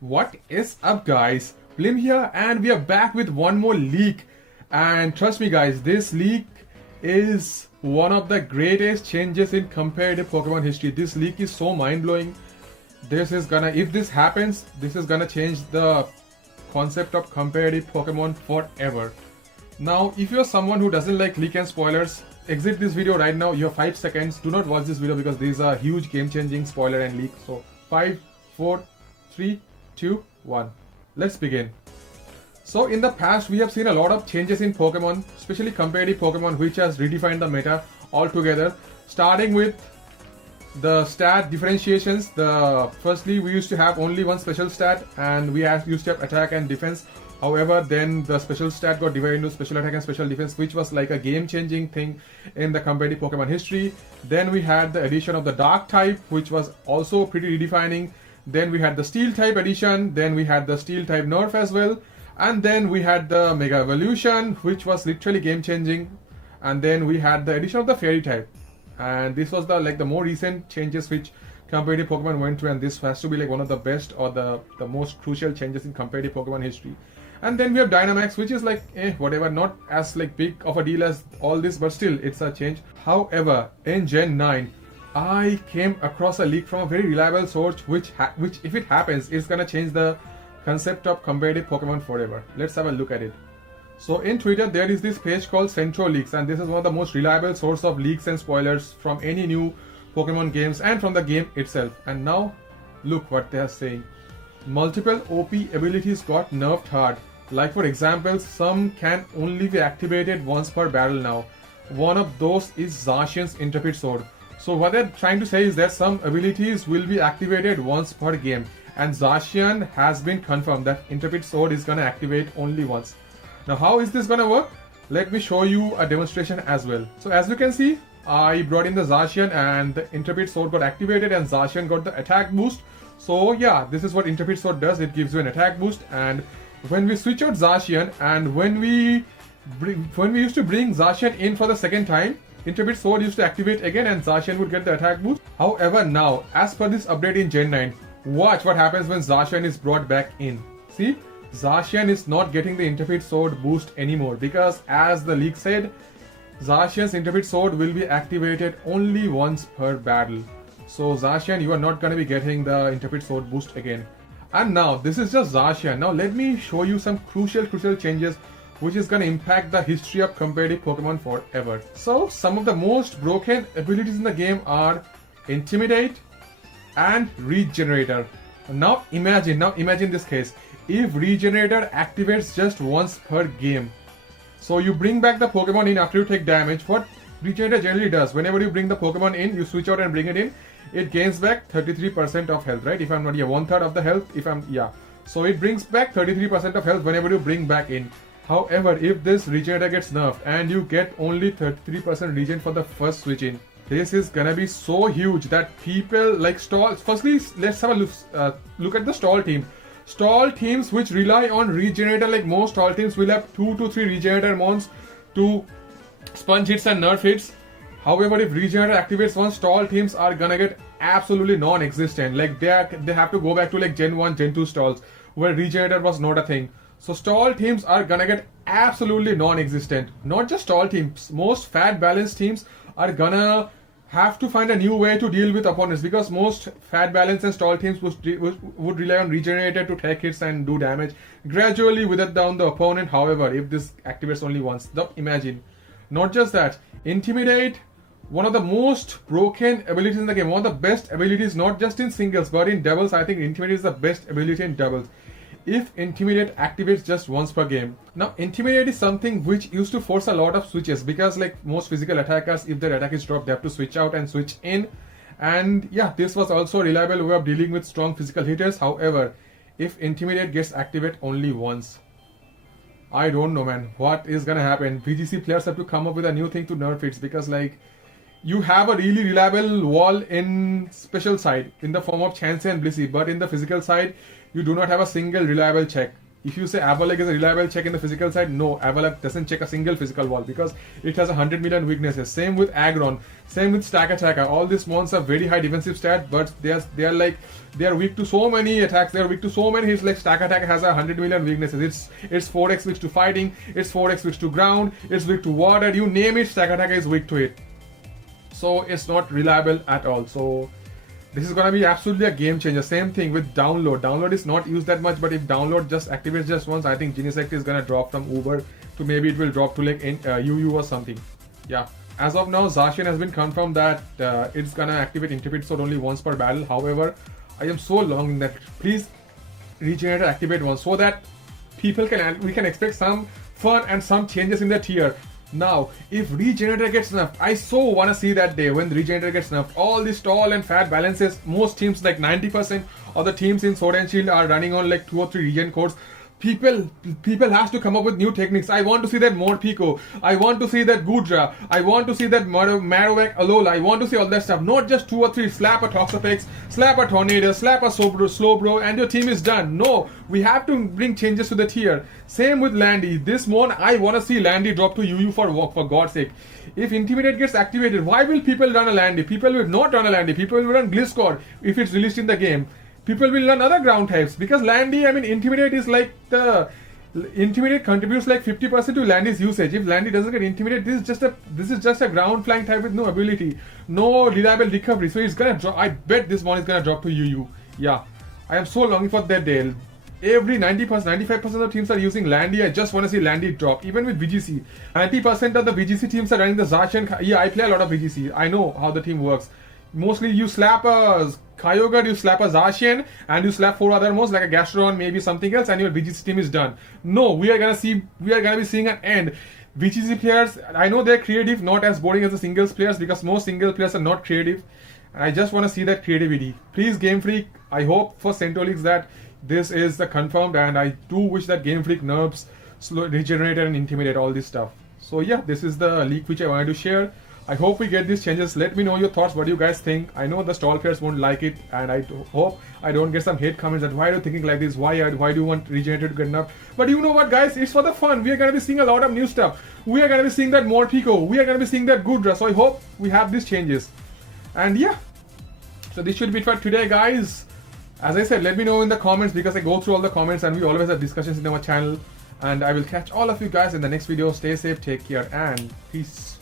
What is up, guys? Blim here, and we are back with one more leak. And trust me, guys, this leak is one of the greatest changes in competitive Pokemon history. This leak is so mind-blowing. If this happens, this is gonna change the concept of competitive Pokemon forever. Now, if you're someone who doesn't like leak and spoilers, exit this video right now. You have 5 seconds. Do not watch this video because this is a huge game-changing spoiler and leak. So 5, 4, 3, 2, 1. Let's begin. So in the past we have seen a lot of changes in Pokemon, especially competitive Pokemon, which has redefined the meta altogether, starting with the stat differentiations. Firstly, we used to have only one special stat and we used to have attack and defense. However, then the special stat got divided into special attack and special defense, which was like a game-changing thing in the competitive Pokemon history. Then we had the addition of the dark type, which was also pretty redefining. Then we had the steel type addition, then we had the steel type nerf as well, and then we had the mega evolution, which was literally game changing, and then we had the addition of the fairy type, and this was the more recent changes which competitive Pokemon went through, and this has to be like one of the best or the most crucial changes in competitive Pokemon history. And then we have Dynamax, which is like whatever, not as like big of a deal as all this, but still it's a change. However, in Gen 9 I came across a leak from a very reliable source which if it happens, it's gonna change the concept of competitive Pokemon forever. Let's have a look at it. So in Twitter there is this page called Centro Leaks, and this is one of the most reliable source of leaks and spoilers from any new Pokemon games and from the game itself. And now look what they are saying. Multiple OP abilities got nerfed hard. Like for example, some can only be activated once per battle now. One of those is Zacian's Intrepid Sword. So what they're trying to say is that some abilities will be activated once per game, and Zacian has been confirmed that Intrepid Sword is gonna activate only once. Now how is this gonna work? Let me show you a demonstration as well. So as you can see, I brought in the Zacian and the Intrepid Sword got activated and Zacian got the attack boost. So yeah, this is what Intrepid Sword does. It gives you an attack boost, and when we switch out Zacian and when we used to bring Zacian in for the second time, Intrepid Sword used to activate again and Zacian would get the attack boost. However, now, as per this update in Gen 9, watch what happens when Zacian is brought back in. See, Zacian is not getting the Intrepid Sword boost anymore because, as the leak said, Zacian's Intrepid Sword will be activated only once per battle. So Zacian, you are not going to be getting the Intrepid Sword boost again. And now, this is just Zacian. Now let me show you some crucial changes which is going to impact the history of competitive Pokemon forever. So some of the most broken abilities in the game are Intimidate and Regenerator. Now imagine this case. If Regenerator activates just once per game, so you bring back the Pokemon in after you take damage. What Regenerator generally does, whenever you bring the Pokemon in, you switch out and bring it in, it gains back 33% of health, right? If I'm not, yeah, 1/3 of the health, so it brings back 33% of health whenever you bring back in. However, if this Regenerator gets nerfed and you get only 33% regen for the first switch in, this is gonna be so huge that people like stall. Firstly, let's have a look at the stall team. Stall teams which rely on Regenerator, like most stall teams, will have 2 to 3 Regenerator mons to sponge hits and nerf hits. However, if Regenerator activates once, stall teams are gonna get absolutely non-existent. Like they have to go back to like Gen 1, Gen 2 stalls where Regenerator was not a thing. So stall teams are gonna get absolutely non-existent. Not just stall teams, most fat balanced teams are gonna have to find a new way to deal with opponents, because most fat balance and stall teams would rely on Regenerator to take hits and do damage, gradually wither down the opponent. However, if this activates only once, imagine. Not just that, Intimidate, one of the most broken abilities in the game, one of the best abilities not just in singles but in doubles. I think Intimidate is the best ability in doubles. If Intimidate activates just once per game. Now Intimidate is something which used to force a lot of switches, because like most physical attackers, if their attack is dropped, they have to switch out and switch in. And yeah, this was also a reliable way of dealing with strong physical hitters. However, if Intimidate gets activated only once, I don't know, man, what is gonna happen. VGC players have to come up with a new thing to nerf it, because like you have a really reliable wall in special side in the form of Chansey and Blissey, but in the physical side you do not have a single reliable check. If you say Avalok is a reliable check in the physical side, no, Avalok doesn't check a single physical wall because it has 100 million weaknesses. Same with Aggron, same with Stack Attacker. All these mons have very high defensive stat, but they are weak to so many attacks. They are weak to so many hits. Like Stack Attacker has 100 million weaknesses. It's 4x weak to fighting. It's 4x weak to ground. It's weak to water. You name it, Stack Attacker is weak to it. So it's not reliable at all. So this is gonna be absolutely a game changer. Same thing with download. Download is not used that much, but if download just activates just once, I think Genesect is gonna drop from Uber to maybe it will drop to like UU or something. Yeah. As of now, Zacian has been confirmed that it's gonna activate Intimidate Sword only once per battle. However, I am so longing that please Regenerator activate once so that we can expect some fun and some changes in the tier. Now, if Regenerator gets nerfed, I so wanna see that day when the Regenerator gets nerfed. All these tall and fat balances, most teams like 90% of the teams in Sword and Shield are running on like 2 or 3 regen cores. People has to come up with new techniques. I want to see that Morpeko. I want to see that Gudra. I want to see that Marowak Alola. I want to see all that stuff. Not just 2 or 3 slap a Toxapex, slap a Tornado, slap a Slowbro, and your team is done. No, we have to bring changes to the tier. Same with Landy. This mon, I want to see Landy drop to UU for God's sake. If Intimidate gets activated, why will people run a Landy? People will not run a Landy. People will run Gliscor if it's released in the game. People will run other ground types because Landy, I mean, Intimidate is like Intimidate contributes like 50% to Landy's usage. If Landy doesn't get Intimidate, this is just a ground flying type with no ability, no reliable recovery. So it's gonna drop. I bet this one is gonna drop to UU. Yeah, I am so longing for that day. Every 90%, 95% of the teams are using Landy. I just want to see Landy drop. Even with VGC, 90% of the VGC teams are running the Zacian. Yeah, I play a lot of VGC. I know how the team works. Mostly you slap a Kyogre, you slap a Zacian, and you slap 4 other mons like a Gastrodon, maybe something else, and your VGC team is done. No, we are gonna be seeing an end. VGC players, I know they're creative, not as boring as the singles players because most single players are not creative. And I just want to see that creativity. Please, Game Freak, I hope for Cento Leagues that this is the confirmed, and I do wish that Game Freak nerfs Regenerator and Intimidate all this stuff. So yeah, this is the leak which I wanted to share. I hope we get these changes. Let me know your thoughts. What do you guys think? I know the stall players won't like it, and I hope I don't get some hate comments that why are you thinking like this? Why do you want Regenerator to get enough? But you know what, guys? It's for the fun. We are going to be seeing a lot of new stuff. We are going to be seeing that Morpeko. We are going to be seeing that Gudra. So I hope we have these changes. And yeah, so this should be it for today, guys. As I said, let me know in the comments because I go through all the comments and we always have discussions in our channel. And I will catch all of you guys in the next video. Stay safe, take care, and peace.